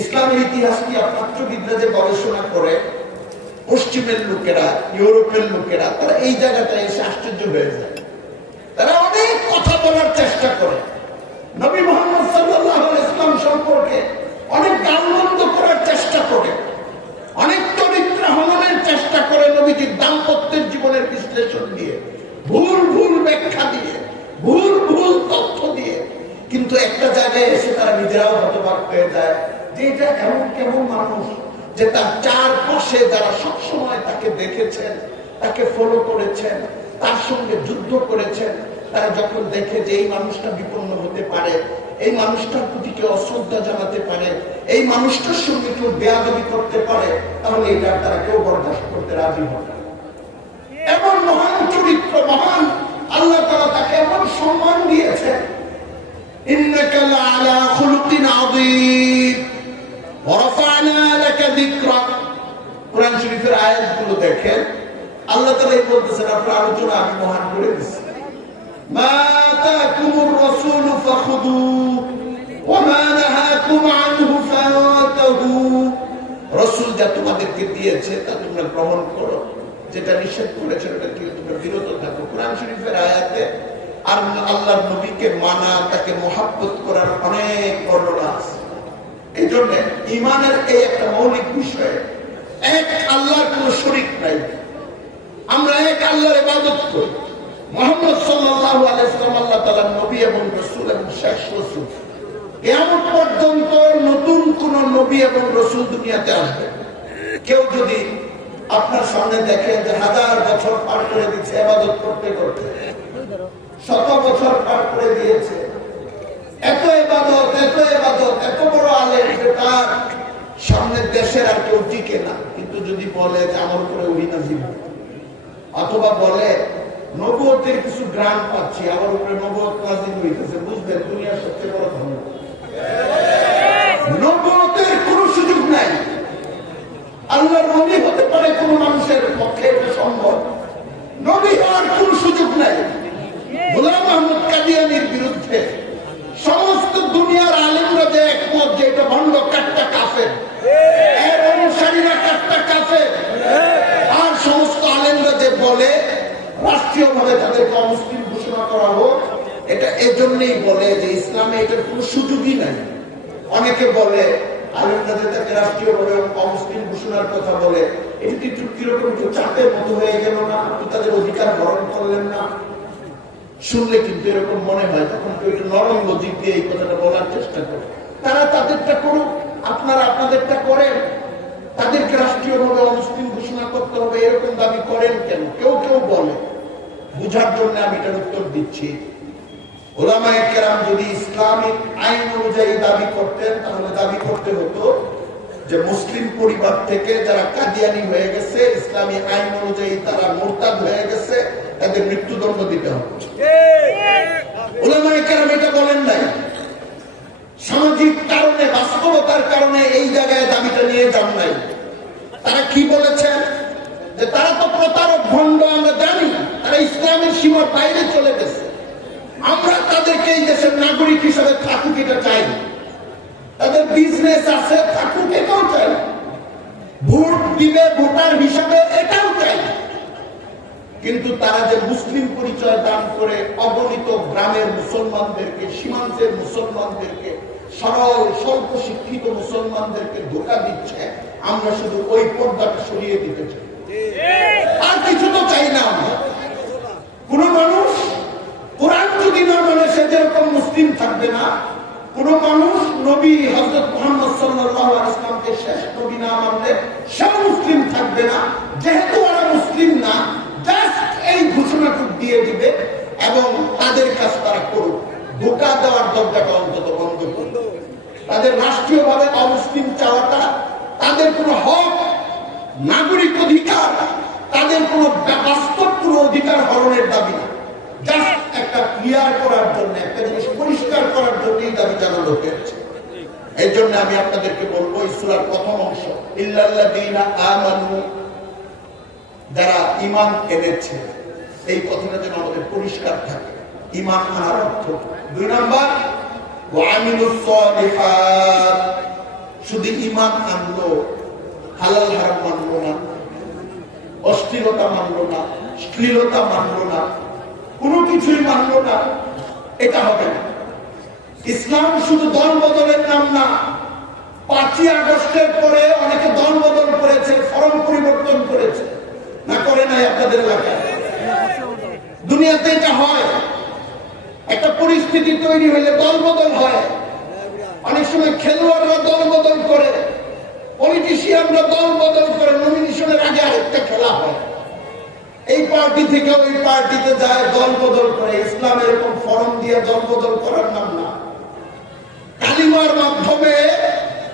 ইসলামের ইতিহাস নিয়ে প্রাচ্যবিদরা যে গবেষণা করে পশ্চিমের লোকেরা, ইউরোপের লোকেরা, তারা এই জায়গাটায় এসে আশ্চর্য হয়ে যায়। তারা অনেক কথা বলার চেষ্টা করে। নবী মোহাম্মদ সাল্লাহ ইসলাম সম্পর্কে অনেক গালমন্দ করার চেষ্টা করে। অনেক চরিত্র হননের চেষ্টা করে নবীজির দাম্পত্যের জীবনের বিশ্লেষণ দিয়ে, ভুল ভুল ব্যাখ্যা দিয়ে, ভুল ভুল তথ্য দিয়ে। কিন্তু একটা জায়গায় এসে তারা নিজেরাও হতবাক হয়ে যায়, যে এটা এমন কেমন মানুষ যে তার চারপাশে যারা সবসময় তাকে দেখেছেন, তাকে ফলো করেছেন, তার সঙ্গে যুদ্ধ করেছেন, তারা যখন দেখে যে এই মানুষটা বিপন্ন হতে পারে, এই মানুষটার প্রতি কেউ অশ্রদ্ধা জানাতে পারে, এই মানুষটার সঙ্গে কেউ বেয়াদবি করতে পারে, তাহলে এটা তারা কেউ বরদাস্ত করতে রাজি হবে এমন মহান চরিত্র, মহান আল্লাহ তারা তাকে এমন সম্মান দিয়েছে ইন্নাকা লাআলা ওয়া রাফা'না লাকা যিকরাক কোরআন শরীফের আয়াতগুলো দেখেন। আল্লাহ তাআলা এই বলতেছেন আপনার আলোচনা আমি মহান করে দিচ্ছি মা আতাকুমুর রাসূলু ফাখুদুহু ওয়া মা নাহাকুম আনহু ফান্তাহু রাসূল যা তোমাদেরকে দিয়েছে, তা তোমরা গ্রহণ করো। যেটা নিষেধ করেছে ওটা থেকে তোমরা বিরত থাকো। কোরআন শরীফের আয়াতে আর আল্লাহর নবীকে মানা, তাকে মোহাব্বত করার অনেক আছে এই ইমানের এই একটা মৌলিক বিষয়, এক আল্লাহর কোন শরিক নাই। আমরা এক আল্লাহর ইবাদত করি। মোহাম্মদ সাল্লাল্লাহু আলাইহি সাল্লাম আল্লাহ নবী এবং রাসূল এবং শেষ রাসূল। কিয়ামত পর্যন্ত নতুন কোন নবী এবং রাসূল দুনিয়াতে আসবে। কেউ যদি আপনার সামনে দেখে যে হাজার বছর পার করে দিচ্ছে ইবাদত করতে করতে, শত বছর পার করে দিয়েছে, এত এবাদত এত এবাদত এত বড় আলেম যে তার সামনের দেশের আর কেউ টিকে না। কিন্তু যদি বলে যে আমার উপরে অভিনাজিব অথবা বলে নবতের কিছু গ্রাম পাচ্ছি, আমার উপরে নবত হইতেছে, বুঝবেন, দুনিয়ার সবচেয়ে বড় ধর্ম কোন সুযোগ নাই। মানুষের পক্ষে সম্ভব। নবী কোন সুযোগ নাই। গোলাম আহমদ কাদিয়ানির বিরুদ্ধে সমস্ত দুনিয়ার আলেমরা যে একমত যে এটা ভণ্ড কাটটা কাফের এর অনুসারীরা কাটটা কাফের আর সমস্ত আলেমরা যে বলে রাষ্ট্রীয়ভাবে তাদেরকে অমুসলিম ঘোষণা করা হোক এটা এজন্যই বলে যে ইসলামে এটার কোনো সুযোগই নাই। অনেকে বলে তারা তাদেরটা করুক, আপনারা আপনাদেরটা করেন। তাদেরকে রাষ্ট্রীয়ভাবে অমুসলিম ঘোষণা করতে হবে, এরকম দাবি করেন কেন? কেউ কেউ বলে। বুঝার জন্য আমি এটার উত্তর দিচ্ছি। ওলামায়ে কেরাম যদি ইসলামিক আইন অনুযায়ী দাবি করতেন, তাহলে দাবি করতে হতো যে মুসলিম পরিবার থেকে যারা কাদিয়ানি হয়ে গেছে, ইসলামী আইন অনুযায়ী তারা মোরতাদ হয়ে গেছে, তাদের মৃত্যুদণ্ড দিতে হবে। কেরাম এটা বলেন নাই। সামাজিক কারণে, বাস্তবতার কারণে এই জায়গায় দাবিটা নিয়ে যান নাই। তারা কি বলেছেন? যে তারা তো প্রতারক ভণ্ড, আমরা জানি, তারা ইসলামের সীমার বাইরে চলে গেছে। তাদেরকে এই দেশের নাগরিক হিসাবে থাকুক এটা চাই তাদের বিজনেস আছে থাকুক এটাও চাই ভোট দিবে ভোটার হিসাবে এটাও চাই কিন্তু তারা যে মুসলিম পরিচয় দান করে অগণিত গ্রামের মুসলমানদেরকে সীমান্তের মুসলমানদেরকে সরল স্বল্প শিক্ষিত মুসলমানদেরকে ধোকা দিচ্ছে আমরা শুধু ওই পর্দাটা সরিয়ে দিতে চাই। আর কিছু তো চাই না আমরা। কোন মানুষ কোরআন যদি না মানে সে যেরকম মুসলিম থাকবে না, কোন মানুষ নবী হজরত মোহাম্মদ সাল্লাহ ইসলামকে শেষ নবী না মানলে, সে মুসলিম থাকবে না। যেহেতু ওরা মুসলিম না, জাস্ট এই ঘোষণাটুক দিয়ে দিবে এবং তাদের কাজ তারা করুক। ধোকা দেওয়ার দরজাটা অন্তত বন্ধ করুক। তাদের রাষ্ট্রীয়ভাবে অমুসলিম চাওয়াটা, তাদের কোনো হক, নাগরিক অধিকার, তাদের কোনো বাস্তব কোনো অধিকার হরণের দাবি না। জাস্ট একটা ক্লিয়ার করার জন্য, একটা জিনিস পরিষ্কার করার জন্য এই দাবি জানানো হয়েছে এই জন্য আমি আপনাদেরকে বলব ইসলার প্রথম অংশ যারা ইমান এনেছে, এই কথাটা যেন আমাদের পরিষ্কার থাকে। ইমান আনার অর্থ দুই নাম্বার শুধু ইমান আনলো, হালাল হারাম মানলো না, অশ্লীলতা মানলো না শ্লীলতা মানলো না কোনো কিছুই মানলো না। এটা হবে না। ইসলাম শুধু দল বদলের নাম না, পাঁচই আগস্টের পরে অনেকে দল বদল করেছে, ফরম পরিবর্তন করেছে। না করে নাই আপনাদের এলাকায়। দুনিয়াতে এটা হয়। একটা পরিস্থিতি তৈরি হলে দল বদল হয়। অনেক সময় খেলোয়াড়রা দল বদল করে পলিটিশিয়ানরা দল বদল করে নমিনেশনের আগে আরেকটা খেলা হয়। এই পার্টি থেকে ওই পার্টিতে যায় দল বদল করে। ইসলাম এরকম ফরম দিয়ে দল বদল করার নাম না। কালিমার মাধ্যমে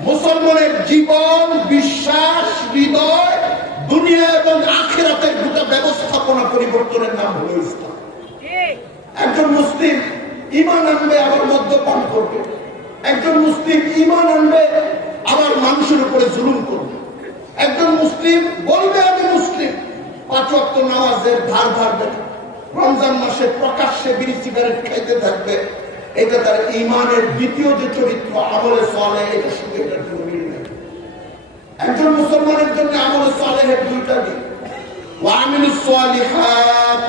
মুসলমানের জীবন, বিশ্বাস, হৃদয়, দুনিয়া এবং আখেরাতের গোটা ব্যবস্থাপনা পরিবর্তনের নাম হলো ইসলাম। একজন মুসলিম ইমান আনবে, আবার মদ্যপান করবে। একজন মুসলিম ইমান আনবে, আবার মানুষের উপরে জুলুম করবে। একজন মুসলিম বলবে, আমি মুসলিম। পাঁচ ওয়াক্ত নামাজের ধার ধারবে। রমজান মাসে প্রকাশ্যে বিড়ি সিগারেট খাইতে থাকবে। এটা তার ইমানের দ্বিতীয় যে চরিত্র, আমলে এটার সঙ্গে এটার কোনো মিল নেই একজন মুসলমানের জন্য আমলে সালেহের দুইটা দিক। ওয়ামিলু সালিহাত।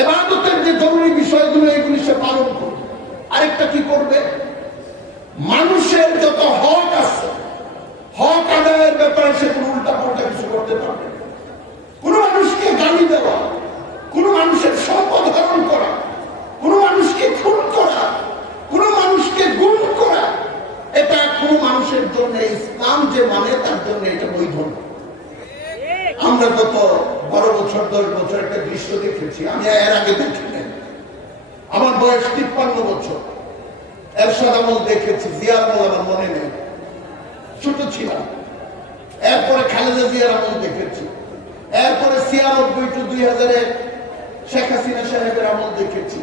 এবাদতের যে জরুরি বিষয়গুলো, এগুলি সে পালন করবে। আরেকটা কি করবে? মানুষের যত হক আছে, হক আদায়ের ব্যাপারে সে কোনো উল্টা পাল্টা কিছু করতে পারবে না। কোনো মানুষকে গালি দেওয়া। কোনো মানুষের সম্পদ হরণ করা, কোনো মানুষকে খুন করা, কোনো মানুষকে করা, এটা কোনো মানুষের জন্য ইসলাম যে মানে তার জন্য এটা বৈধ আমরা গত বারো বছর, দশ বছর একটা দৃশ্য দেখেছি, আমি এর আগে দেখি নাই। আমার বয়স তিপ্পান্ন বছর। এরশাদ আমল দেখেছি, জিয়ার আমল আমার মনে নেই। ছোট ছিলাম। এরপরে খালেদা জিয়ার আমল দেখেছি। এরপরে ছিয়ানব্বই টু দুই হাজারে শেখ হাসিনা সাহেবের আমল দেখেছি।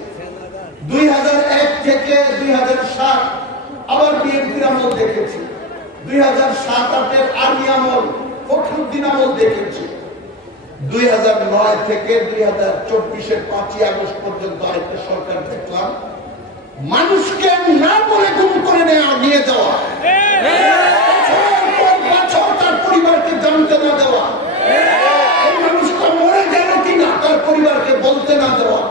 দুই হাজার এক থেকে দুই হাজার সাত আবার বিএনপির আমল দেখেছি। দুই হাজার সাত আটের আর্মি আমল ফখরুদ্দিন আমল দেখেছি। দুই হাজার নয় থেকে দুই হাজার চব্বিশের পাঁচই আগস্ট পর্যন্ত আরেকটা সরকার দেখলাম। মানুষকে না বলে গুম করে নেওয়া নিয়ে যাওয়া। বছর তার পরিবারকে জানতে না দেওয়া। পরিবারকে বলতে না দেওয়া।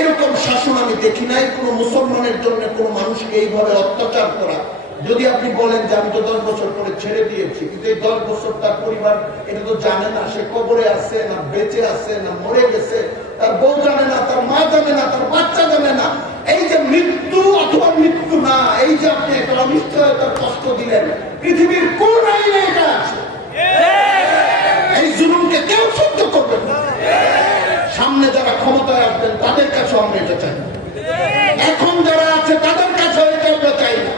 এরকম শাসন আমি দেখি নাই, কোন মুসলমানের জন্য কোন মানুষকে এইভাবে অত্যাচার করা। যদি আপনি বলেন যে আমি তো দশ বছর পরে ছেড়ে দিয়েছি, কিন্তু এই দশ বছর তার পরিবার এটা তো জানে না, সে কবরে আছে না, বেঁচে আছে না, মরে গেছে, তার বউ জানে না, তার মা জানে না, তার বাচ্চা জানে না। এই যে মৃত্যু অথবা মৃত্যু না, এই যে আপনি একটা অনিশ্চয়তার কষ্ট দিলেন, পৃথিবীর কোন আইনে এটা আছে? এই জুলুমকে কেউ সহ্য না সামনে যারা ক্ষমতায় আসবেন, তাদের কাছে আমরা এটা চাই। এখন যারা আছে, তাদের কাছে এটা আমরা চাই না।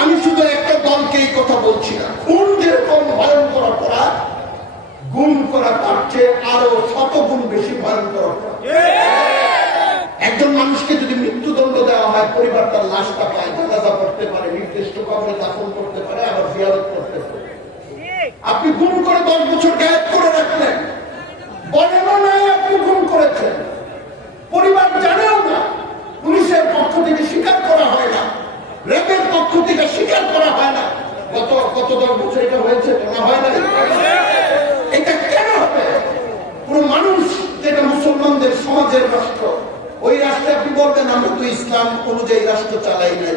আমি শুধু একটা দলকে এই কথা বলছি না। খুন যেরকম ভয়ঙ্কর অপরাধ গুম করা তার চেয়ে আরও শত গুণ বেশি ভয়ঙ্কর অপরাধ। একজন মানুষকে যদি মৃত্যুদণ্ড দেওয়া হয়, পরিবার তার লাশটা পায়, জানাজা করতে পারে, নির্দিষ্ট কবরে দাফন করতে পারে, আবার জিয়ারত করতে পারে। আপনি গুম করে দশ বছর গায়েব করে রাখলেন। আপনি ওই রাষ্ট্রে আপনি বলবেন আমরা তো ইসলাম অনুযায়ী রাষ্ট্র চালাই নাই।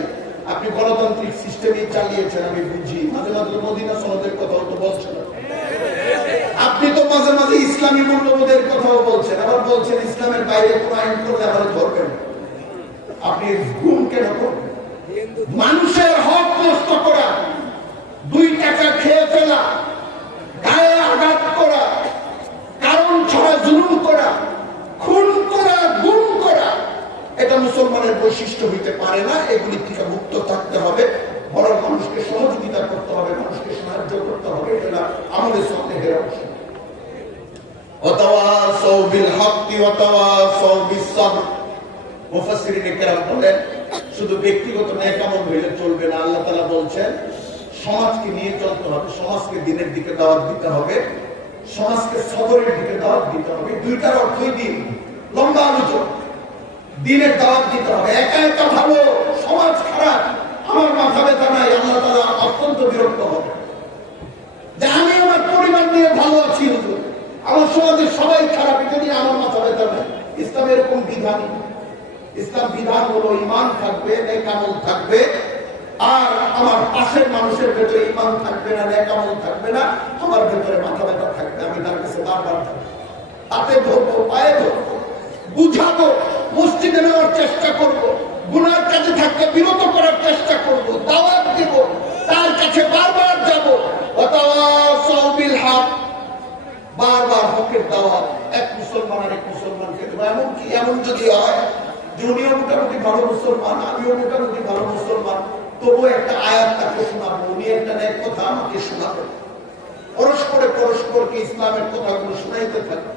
আপনি গণতান্ত্রিক সিস্টেমই চালিয়েছেন, আমি বুঝি। মাঝে মাঝে মদিনা সনদের কথাও তো বলছেন। আপনি তো মাঝে মাঝে ইসলামী মূল্যবোধের কথাও বলছেন, আবার বলছেন ইসলামের বাইরে কোন আইন করলে আবার ধরবেন আপনি গুণ কেন করবেন? শুধু ব্যক্তিগত ন্যায় হইলে চলবে না? আল্লাহ বলছেন, সমাজকে নিয়ে চলতে হবে, সমাজকে দিনের দিকে দাওয়াত দিতে হবে, সমাজকে সবরের দিকে দাওয়াত দিতে হবে। দুইটার অর্থই দিন। লম্বা আলোচনা। দিনের দাওয়াত দিতে হবে। একা একা ভালো, সমাজ খারাপ, আমার মাথা ব্যথা নাই, আল্লাহ তালা অত্যন্ত বিরক্ত হবে। যে আমি আমার পরিবার নিয়ে ভালো আছি, হুজুর। আমার সমাজের সবাই খারাপ যদি আমার মাথা ব্যথা নেই। ইসলাম এরকম বিধান ইসলাম বিধান হলো ইমান থাকবে নেকামল থাকবে। আর আমার পাশের মানুষের ভেতরে ইমান থাকবে না নেকামল থাকবে না, আমার ভেতরে মাথা ব্যথা থাকবে, আমি তার কাছে বারবার থাকব তাতে ধরবো, পায়ে ধরবো, বুঝাবো, মসজিদে নেওয়ার চেষ্টা করব, গুনার কাছে থাকতে বিরত করার চেষ্টা করব, দাওয়াত দেব, তার কাছে বারবার যাব। অতওয়া বারবার হকের দাওয়াত এক মুসলমান আর এক মুসলমানকে দেবো এমন কি এমন যদি হয়, যে উনিও মোটামুটি ভালো মুসলমান, আমিও মোটামুটি ভালো মুসলমান তবু একটা আয়াত তাকে শোনাবো, উনি একটা ন্যায় কথা আমাকে শোনাবেন। পরস্পরে পরস্পরকে ইসলামের কথাগুলো শোনাইতে থাকে।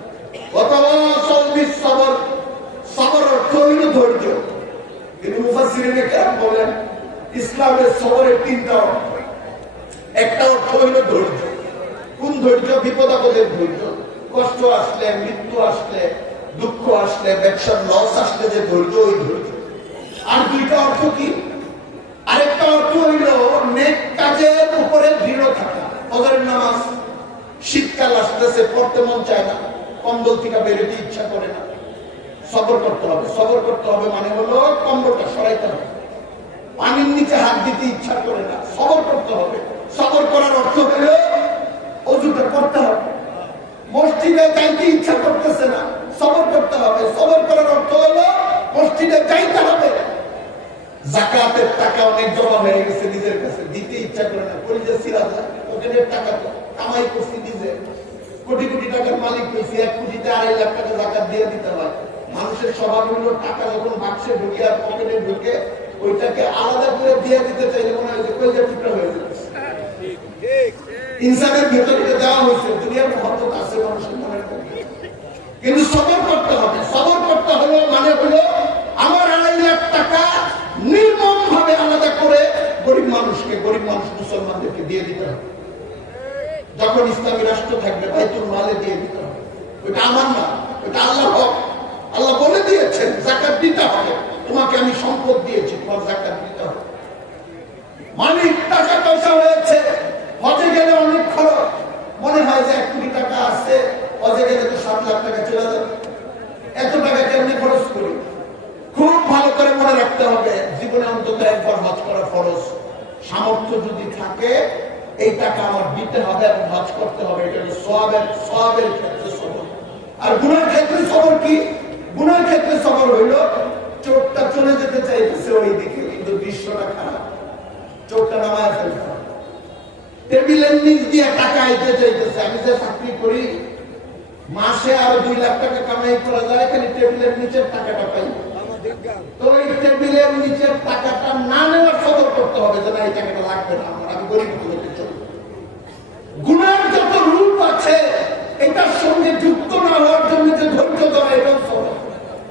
ইসলামের সবরের তিনটা অর্থ। একটা অর্থ হইল ধৈর্য। ধৈর্য, বিপদ আপদের ধৈর্য। কষ্ট আসলে, মৃত্যু আসলে, দুঃখ আসলে ব্যবসার লস আসলে যে ধৈর্য, ওই ধৈর্য। আর দুইটা অর্থ কি? আরেকটা অর্থ হইল, নেক কাজের উপরে দৃঢ় থাকা। ফজরের নামাজ, শীতকাল আসতেছে, পড়তে মন চায় না। কম্বল থেকে বেরোতে ইচ্ছা করে না। সবর করতে হবে। সবর করতে হবে মানে হলো কম্বলটা সরাইতে হবে। পানির নিচে হাত দিতে ইচ্ছা করে না। সবর করতে হবে। সবর করার অর্থ হলো অজুটা করতে হবে। মসজিদে যাইতে ইচ্ছা করতেছে না, সবর করতে হবে। সবর করার অর্থ হলো, মসজিদে যাইতে হবে। জাকাতের টাকা অনেক জমা হয়ে গেছে নিজের কাছে। দিতে ইচ্ছা করে না। পরিচয় সিরা যায় ওখানে টাকা কামাই করছি নিজে। কোটি কোটি টাকার মালিক হয়েছি। এক কোটিতে আড়াই লাখ টাকা জাকাত দিয়ে দিতে হয়। মানুষের স্বভাব হলো, টাকা যখন বাক্সে ঢুকে আর পকেটে ঢুকে, ওইটাকে আলাদা করে দিয়ে দিতে চাইলে মনে হয় যে কইজা টুকরা হয়ে যাবে। ইনসানের ভেতরে দেওয়া হয়েছে দুনিয়ার মহত্ব আছে মানুষের মনের কিন্তু সবর করতে হবে সবর করতে হলো মানে হলো আমার আড়াই লাখ টাকা নির্মম ভাবে আলাদা করে গরিব মানুষকে গরিব মানুষ মুসলমানদেরকে দিয়ে দিতে হবে যখন ইসলামী রাষ্ট্র থাকবে বাইতুল মালে দিয়ে দিতে হবে ওইটা আমার না ওইটা আল্লাহ হক আল্লাহ বলে দিয়েছেন জাকাত দিতে হবে তোমাকে আমি সম্পদ দিয়েছি তোমার জাকাত দিতে হবে মালিক টাকা পয়সা হয়েছে হজে গেলে অনেক খরচ মনে হয় যে এক কোটি টাকা আছে হজে গেলে তো সাত লাখ টাকা চলে যাবে এত টাকা কেমনি খরচ করি খুব ভালো করে মনে রাখতে হবে জীবনে অন্তত একবার হজ করা ফরজ সামর্থ্য যদি থাকে, এই টাকা আমার দিতে হবে এবং হজ করতে হবে। এটা সবের সবের ক্ষেত্রে সবর। আর গুণের ক্ষেত্রে সবর কি? গুণের ক্ষেত্রে সবর হইল, চোরটা চলে যেতে চাইতেছে ওই দিকে কিন্তু দৃশ্যটা খারাপ। চোরটা নামায় ফেলতে টেবিলের নিচ দিয়ে টাকা আইতে চাইতেছে, আমি যে চাকরি করি, মাসে আরও দুই লাখ টাকা কামাই করা যায়, খালি টেবিলের নিচের টাকাটা পাই। এই টেবিলের নিচের টাকাটা না নেওয়ার সদর করতে হবে যে না, এই টাকাটা লাগবে না আমার, আমি গরিব লোকের চলবো। গুণের যত রূপ আছে, এটার সঙ্গে যুক্ত না হওয়ার জন্য যে ধৈর্য ধরা, এটাও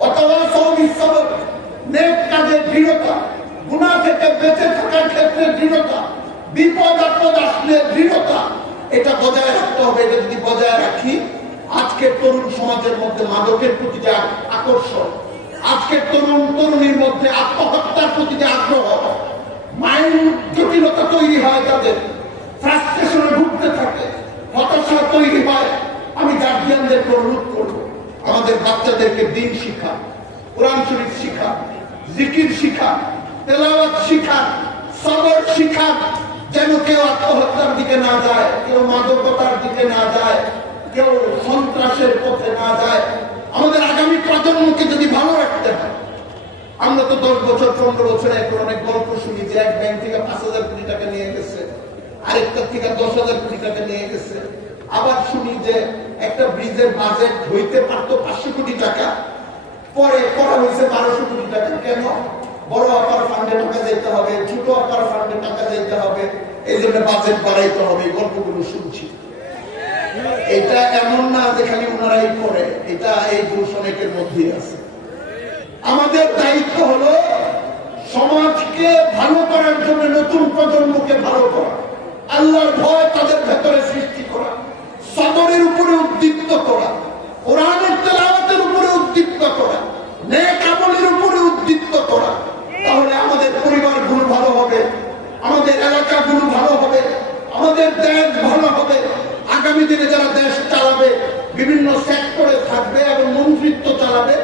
অথবা সৌদি সবর নেক কাজে দৃঢ়তা, গুণা থেকে বেঁচে থাকার ক্ষেত্রে দৃঢ়তা, বিপদ আপদ আসলে দৃঢ়তা, এটা বজায় রাখতে হবে, এটা যদি বজায় রাখি, আজকের তরুণ সমাজের মধ্যে মাদকের প্রতি যে আকর্ষণ আজকের তরুণ তরুণীর মধ্যে আত্মহত্যার প্রতি যে আগ্রহ, মাইন্ড জটিলতা তৈরি হয় তাদের ফ্রাস্ট্রেশনে ভুগতে থাকে, হতাশা তৈরি হয়, আমি গার্জিয়ানদেরকে অনুরোধ করব, আমাদের বাচ্চাদেরকে দিন শিখা, কোরআন শরীফ শিখা, জিকির শিখা, তেলাওয়াত শিখা, সবর শিখা, যেন কেউ আত্মহত্যার দিকে না যায়, কেউ মাদকতার দিকে না যায়, কেউ সন্ত্রাসের পথে না যায় আমাদের আগামী প্রজন্মকে যদি ভালো রাখতে হয়, আমরা তো দশ বছর, পনেরো বছরে এখন অনেক গল্প শুনি যে এক ব্যাংক থেকে পাঁচ হাজার কোটি টাকা নিয়ে গেছে, আরেকটার থেকে দশ হাজার কোটি টাকা নিয়ে গেছে। আবার শুনি যে একটা ব্রিজের বাজেট হইতে পারতো পাঁচশো কোটি টাকা, পরে করা হয়েছে বারোশো কোটি টাকা। কেন? বড় আকার ফান্ডে টাকা যেতে হবে, ছোট আকার ফান্ডে টাকা যেতে হবে, এই জন্য বাজেট বাড়াইতে হবে গল্পগুলো শুনছি। এটা এমন যে খালি ওনারাই করে, এটা এই দোষ অনেকের আছে। আমাদের দায়িত্ব হলো সমাজকে ভালো করার জন্য নতুন প্রজন্মকে ভালো করা। আল্লাহর ভয় তাদের ভেতরে সৃষ্টি করা সবরের উপরে উদ্দীপ্ত করা, কোরআনের তেলাওয়াতের উপরে উদ্দীপ্ত করা, নেক উপরে উদ্দীপ্ত করা। তাহলে আমাদের পরিবারগুলো ভালো হবে, আমাদের এলাকাগুলো ভালো হবে, আমাদের দেশ ভালো হবে। আগামী দিনে যারা দেশ চালাবে বিভিন্ন সেক্টরে থাকবে এবং মন্ত্রিত্ব চালাবে,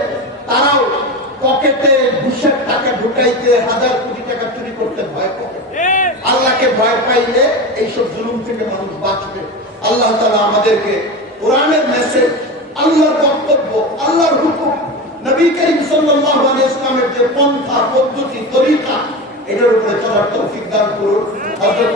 তারাও পকেটে ঘুষের যে হাজার কোটি টাকা চুরি করতে ভয় করে আল্লাহকে ভয় পাইলে এইসব জুলুম থেকে মানুষ বাঁচবে। আল্লাহ তালা আমাদেরকে কোরআনের মেসেজ আল্লাহর বক্তব্য, আল্লাহর হুকুম, নবী করিম সাল্লাল্লাহু আলাইহি ইসলামের যে পন্থা, পদ্ধতি, তরিকা, এটার উপরে চলার তৌফিক দান করুন। হযরত